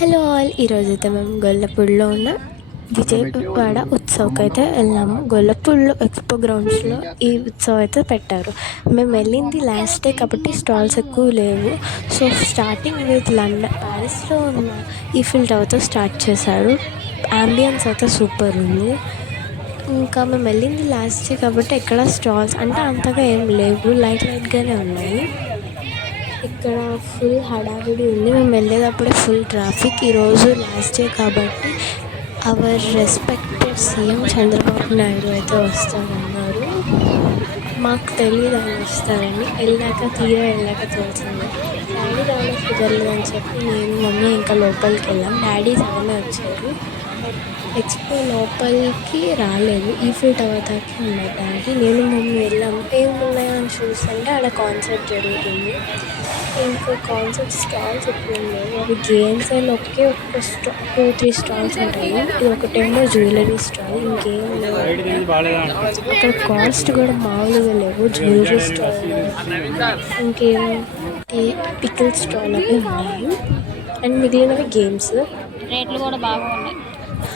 Hello all ఈరోజు అయితే మేము గొల్లపూడిలో ఉన్న విజయవాడ ఉత్సవ్కి అయితే వెళ్ళాము. గొల్లపూడిలో ఎక్స్పో గ్రౌండ్స్లో ఈ ఉత్సవం అయితే పెట్టారు. మేము వెళ్ళింది లాస్ట్ డే కాబట్టి స్టాల్స్ ఎక్కువ లేవు. సో స్టార్టింగ్ విత్ లండన్ ప్యారిస్లో ఉన్న ఈ ఫీల్డ్ టవర్తో స్టార్ట్ చేశారు. అంబియన్స్ అయితే సూపర్ ఉంది. ఇంకా మేము వెళ్ళింది లాస్ట్ డే కాబట్టి ఎక్కడ స్టాల్స్ అంటే అంతగా ఏం లేవు. లైట్ లైట్గానే ఉన్నాయి. ఇక్కడ ఫుల్ హడావిడి ఉంది. మేము వెళ్ళేటప్పుడే ఫుల్ ట్రాఫిక్ ఈరోజు లాస్ట్ డే కాబట్టి our respected CM Chandrababu Naidu అయితే వస్తామన్నారు మాకు తెలియదు ఆయన వస్తారని. వెళ్ళాక తీరా వెళ్ళాక తెలిసింది డాడీ రావడానికి కుదరలేదని చెప్పి నేను మమ్మీ ఇంకా లోపలికి వెళ్ళాం. డాడీ సడన్గా వచ్చారు. ఎక్స్పో లోపలికి రాలేదు. ఈ టవర్ దాకా ఉన్నారు డాడీ నేను మమ్మీ వెళ్ళాము. ఏమున్నాయో అంటే చూస్తుంటే ఆడ కాన్సర్ట్ జరుగుతుంది. ఇంకా కాన్సర్ట్ స్టాల్స్ ఎక్కువ ఉన్నాయి అవి గేమ్స్ అండ్ ఒకే ఒక స్టా టూ త్రీ స్టాల్స్ ఉంటాయి. ఇది ఒకటేమో జ్యువెలరీ స్టాల్ ఇంకేం అక్కడ కాస్ట్ కూడా మామూలుగా లేవు. జ్యువెలరీ స్టాల్ ఇంకేం? పికిల్ స్టాల్ అవి ఉన్నాయి. అండ్ మిగిలినవి గేమ్స్ రేట్లు కూడా బాగా ఉన్నాయి.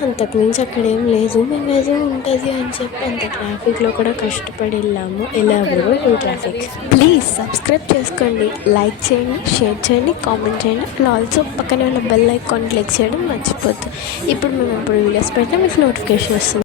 అంతకుమించి అక్కడ ఏం లేదు. మేము ఏదో ఉంటుంది అని చెప్పి అంత ట్రాఫిక్లో కూడా కష్టపడి వెళ్ళాము. ఎలాగో ఫుల్ ట్రాఫిక్ ప్లీజ్ సబ్స్క్రైబ్ చేసుకోండి. లైక్ చేయండి షేర్ చేయండి కామెంట్ చేయండి. అండ్ ఆల్సో పక్కనే ఉన్న బెల్ ఐకాన్ క్లిక్ చేయడం మర్చిపోద్దు. ఇప్పుడు మేము ఇప్పుడు వీడియోస్ పెట్టినా మీకు నోటిఫికేషన్ వస్తుంది.